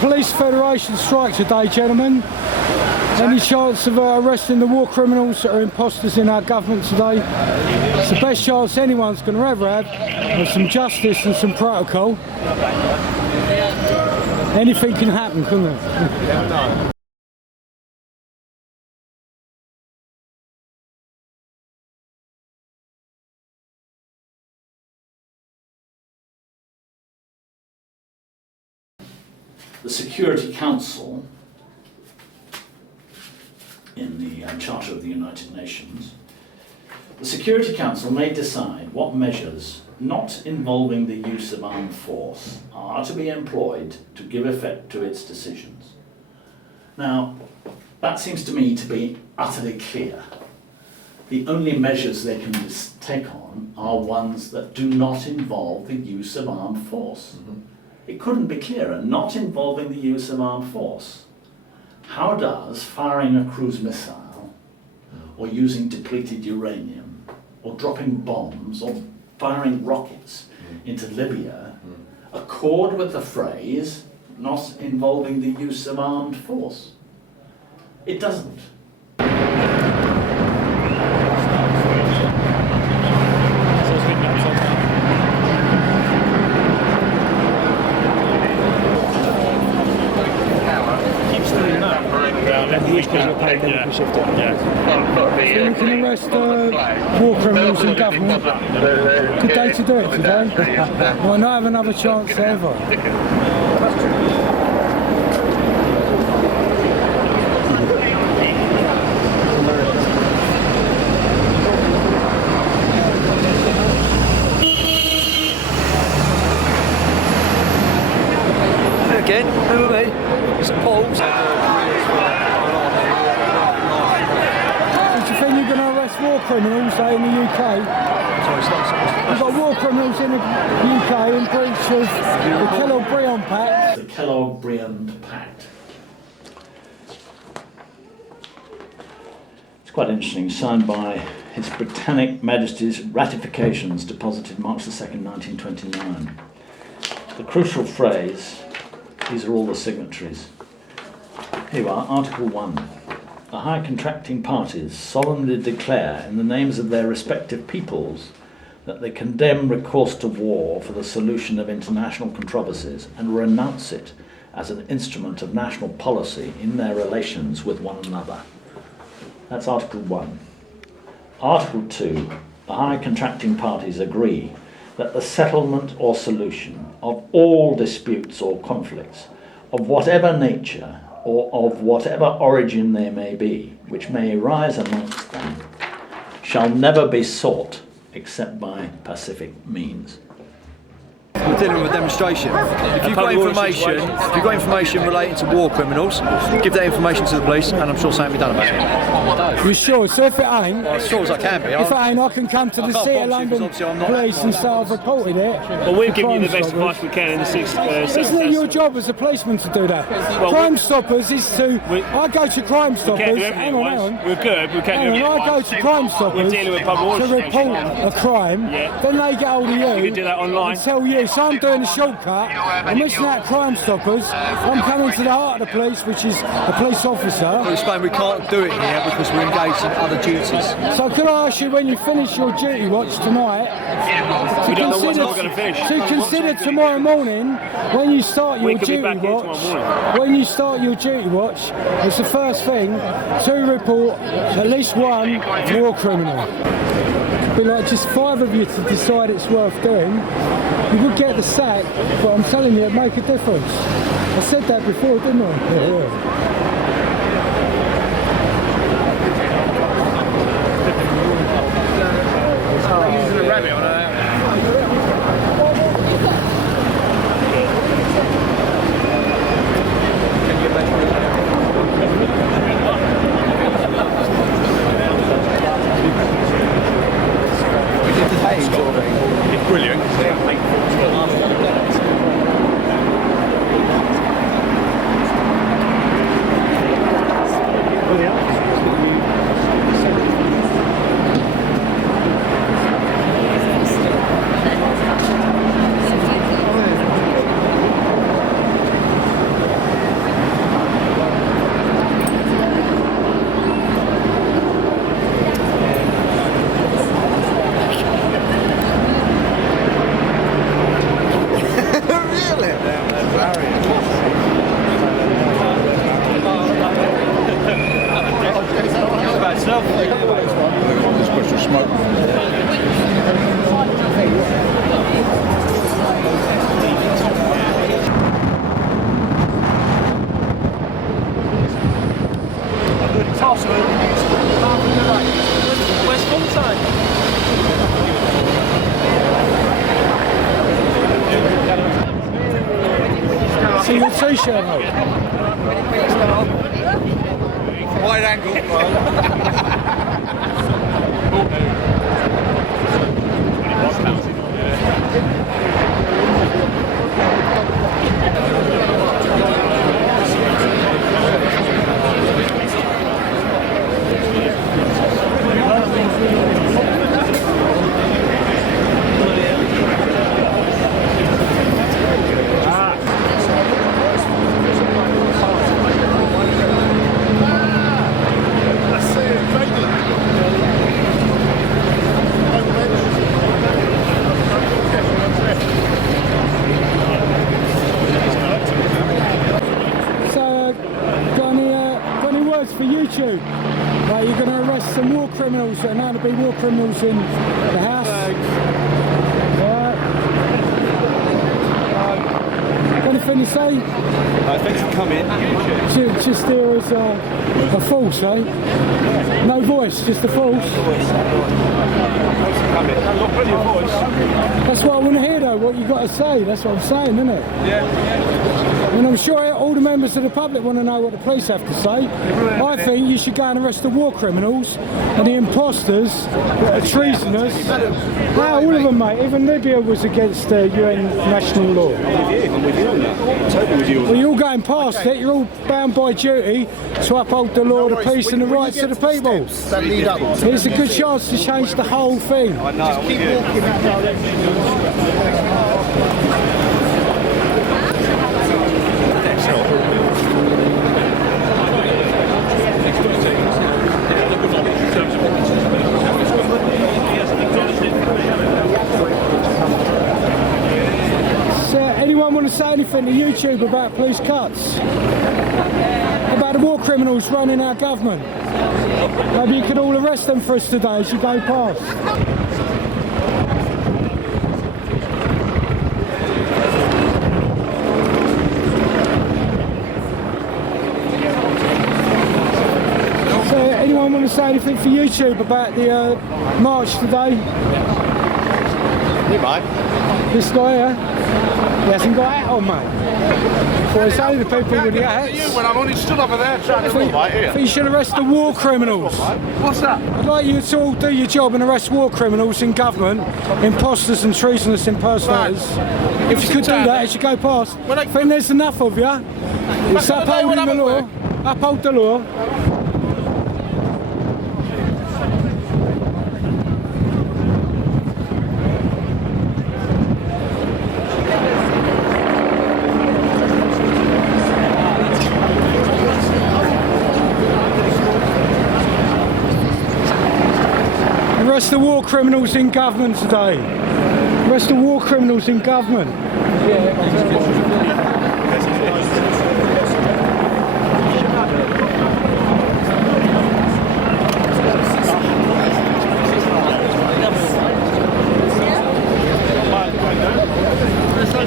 Police Federation strike today, gentlemen. Any chance of arresting the war criminals that are imposters in our government today? It's the best chance anyone's going to ever have of some justice and some protocol. Anything can happen, couldn't it? The Security Council in the Charter of the United Nations, the Security Council may decide what measures not involving the use of armed force are to be employed to give effect to its decisions. Now, that seems to me to be utterly clear. The only measures they can take on are ones that do not involve the use of armed force. It couldn't be clearer, not involving the use of armed force. How does firing a cruise missile, or using depleted uranium, or dropping bombs, or firing rockets into Libya accord with the phrase, not involving the use of armed force? It doesn't. You can arrest war criminals in government. Good day to do it today. Might not have another chance ever. Again, remember me? It's Paul. War criminals in the UK. We've got war criminals in the UK in breach of the Kellogg-Briand Pact. The Kellogg-Briand Pact. It's quite interesting, signed by His Britannic Majesty's ratifications deposited March the 2nd, 1929. The crucial phrase, these are all the signatories. Here you are, Article 1. The high contracting parties solemnly declare in the names of their respective peoples that they condemn recourse to war for the solution of international controversies and renounce it as an instrument of national policy in their relations with one another. That's Article 1. Article 2. The high contracting parties agree that the settlement or solution of all disputes or conflicts of whatever nature or of whatever origin they may be, which may arise amongst them, shall never be sought except by pacific means. We're dealing with a demonstration. If you've got information relating to war criminals, give that information to the police, and I'm sure something will be done about it. You sure? So if it ain't, well, as sure as I can be. If it ain't, I can come to the City of London Police and say I've reported it. Well, we've given you the best advice we can in the 6th. Isn't it your job as a policeman to do that? Well, Crime Stoppers is to. I go to Crime Stoppers. Hang on. We're good. We can't do everything. I go to Crime Stoppers to report a crime. Yeah. Then they get hold of you. You can do that online. And tell you. So I'm doing a shortcut. I'm missing out Crime Stoppers. I'm coming to the heart of the police, which is a police officer. I'll explain, we can't do it here because we're engaged in other duties. So could I ask you, when you finish your duty watch tonight, to consider tomorrow morning, when you start your duty watch, it's the first thing to report at least one war criminal. It'd be like just 5 of you to decide it's worth doing. You would get the sack, but I'm telling you, it'd make a difference. I said that before, didn't I? Yeah. Using a rabbit on a... It's brilliant. Where's Confronting? See your t-shirt out. Wide angle. For YouTube, like you're going to arrest some war criminals that are known to be war criminals in the house. Anything you say? Thanks for coming. Just there as a false, eh? No voice, just a false. That's what I want to hear though, what you got to say. That's what I'm saying, isn't it? Yeah. And I'm sure all the members of the public want to know what the police have to say. I think you should go and arrest the war criminals and the imposters that are treasonous. Now, all of them, mate. Even Libya was against UN national law. I'm with you on that. Totally with you on that. Well, you're all going past it. You're all bound by duty to uphold the law, the peace and the rights of the people. It's a good chance to change the whole thing. I know. Just keep walking that direction. Anyone want to say anything to YouTube about police cuts? About the war criminals running our government? Maybe you could all arrest them for us today as you go past. So anyone want to say anything for YouTube about the march today? You might. This guy here? He hasn't got a hat on, mate. Well, it's only the people with the hats. When I'm only stood over there trying to I think you should arrest the war criminals. What's that? I'd like you to all do your job and arrest war criminals in government, imposters and treasonous impersonators. If you could do that, it should go past. I think there's enough of you. It's upholding the law. Uphold the law. Arrest the war criminals in government today. Arrest the war criminals in government.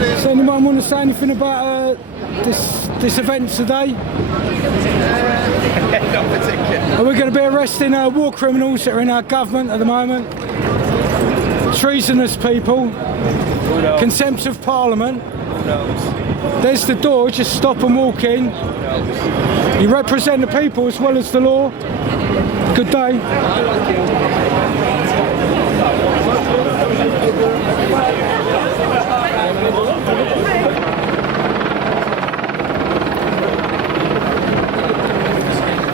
Does anyone want to say anything about this event today? Not particularly. Are we going to be arresting war criminals that are in our government at the moment? Treasonous people, contempt of Parliament. There's the door, just stop and walk in. You represent the people as well as the law. Good day.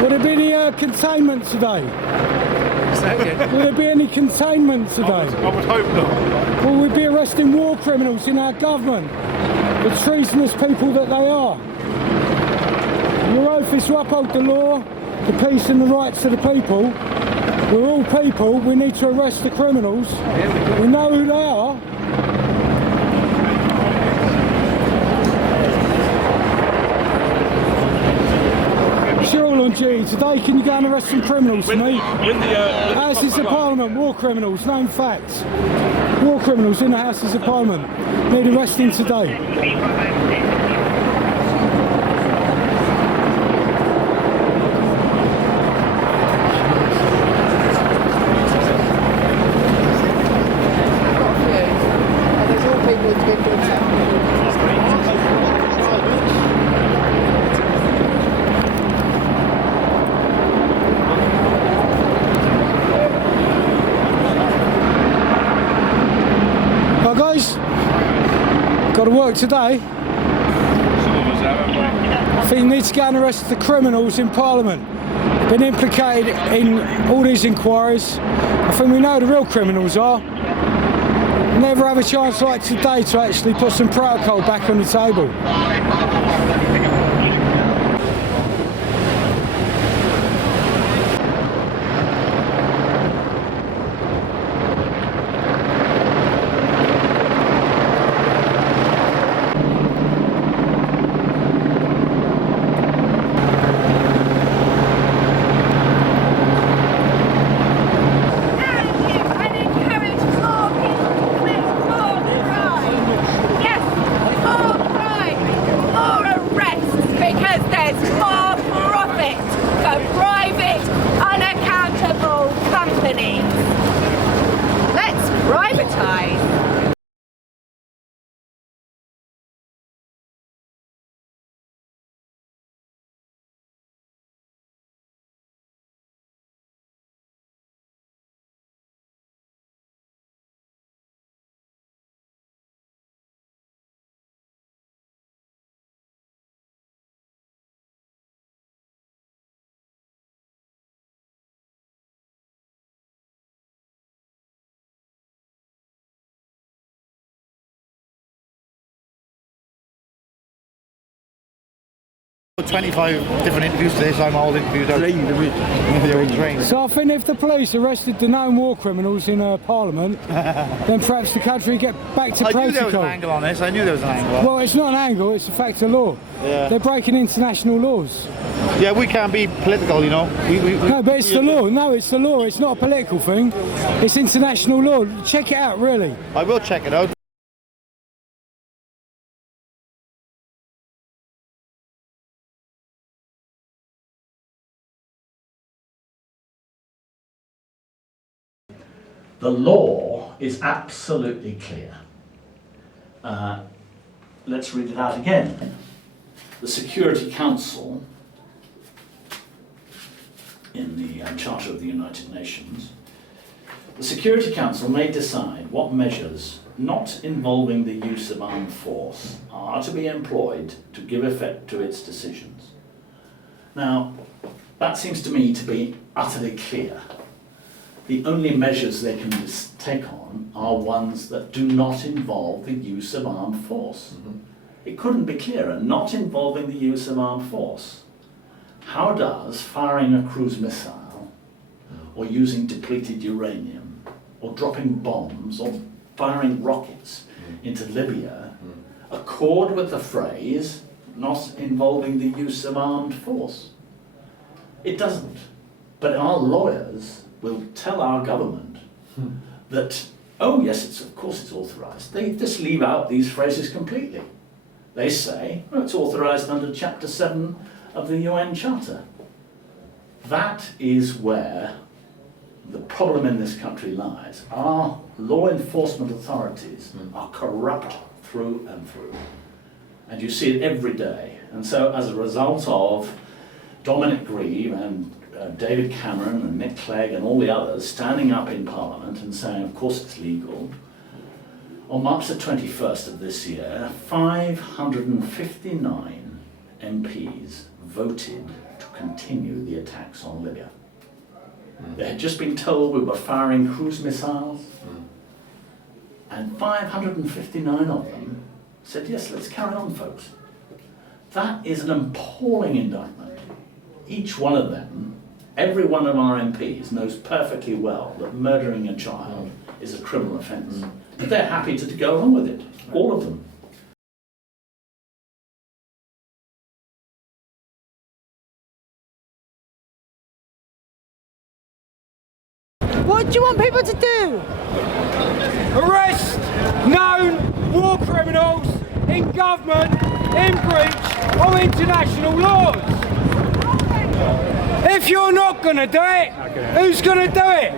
Will there be any containment today? Will there be any containment today? I would hope not. Will we be arresting war criminals in our government? The treasonous people that they are. Your oath is to uphold the law, the peace and the rights of the people. We're all people, we need to arrest the criminals. We know who they are. You're all on duty today. Can you go and arrest some criminals for me? Houses of Parliament, war criminals, known facts. War criminals in the Houses of Parliament need arresting today. work today. Some of us have, haven't I think you need to go and arrest the criminals in Parliament. Been implicated in all these inquiries. I think we know the real criminals are. Never have a chance like today to actually put some protocol back on the table. Let's privatise. I've 25 different interviews today, so I'm all interviewed out. Trained. So I think if the police arrested the known war criminals in Parliament, then perhaps the country would get back to protocol. I knew there was an angle on this. I knew there was an angle. Well, it's not an angle, it's a fact of law. Yeah. They're breaking international laws. Yeah, we can't be political, you know. No, but it's the law. No, it's the law. It's not a political thing. It's international law. Check it out, really. I will check it out. The law is absolutely clear. Let's read it out again. The Security Council, in the Charter of the United Nations, the Security Council may decide what measures not involving the use of armed force are to be employed to give effect to its decisions. Now, that seems to me to be utterly clear. The only measures they can take on are ones that do not involve the use of armed force. It couldn't be clearer, not involving the use of armed force. How does firing a cruise missile, or using depleted uranium, or dropping bombs, or firing rockets into Libya accord with the phrase, not involving the use of armed force? It doesn't. But our lawyers will tell our government that, oh yes, of course it's authorised. They just leave out these phrases completely. They say, oh, it's authorised under Chapter 7 of the UN Charter. That is where the problem in this country lies. Our law enforcement authorities are corrupt through and through. And you see it every day. And so as a result of Dominic Grieve and David Cameron and Nick Clegg and all the others standing up in Parliament and saying, of course it's legal, on March the 21st of this year, 559 MPs voted to continue the attacks on Libya. They had just been told we were firing cruise missiles, and 559 of them said, yes, let's carry on, folks. That is an appalling indictment. Each one of them, every one of our MPs knows perfectly well that murdering a child is a criminal offence. But they're happy to go along with it, all of them. What do you want people to do? Arrest known war criminals in government in breach of international laws. If you're not going to do it, who's going to do it?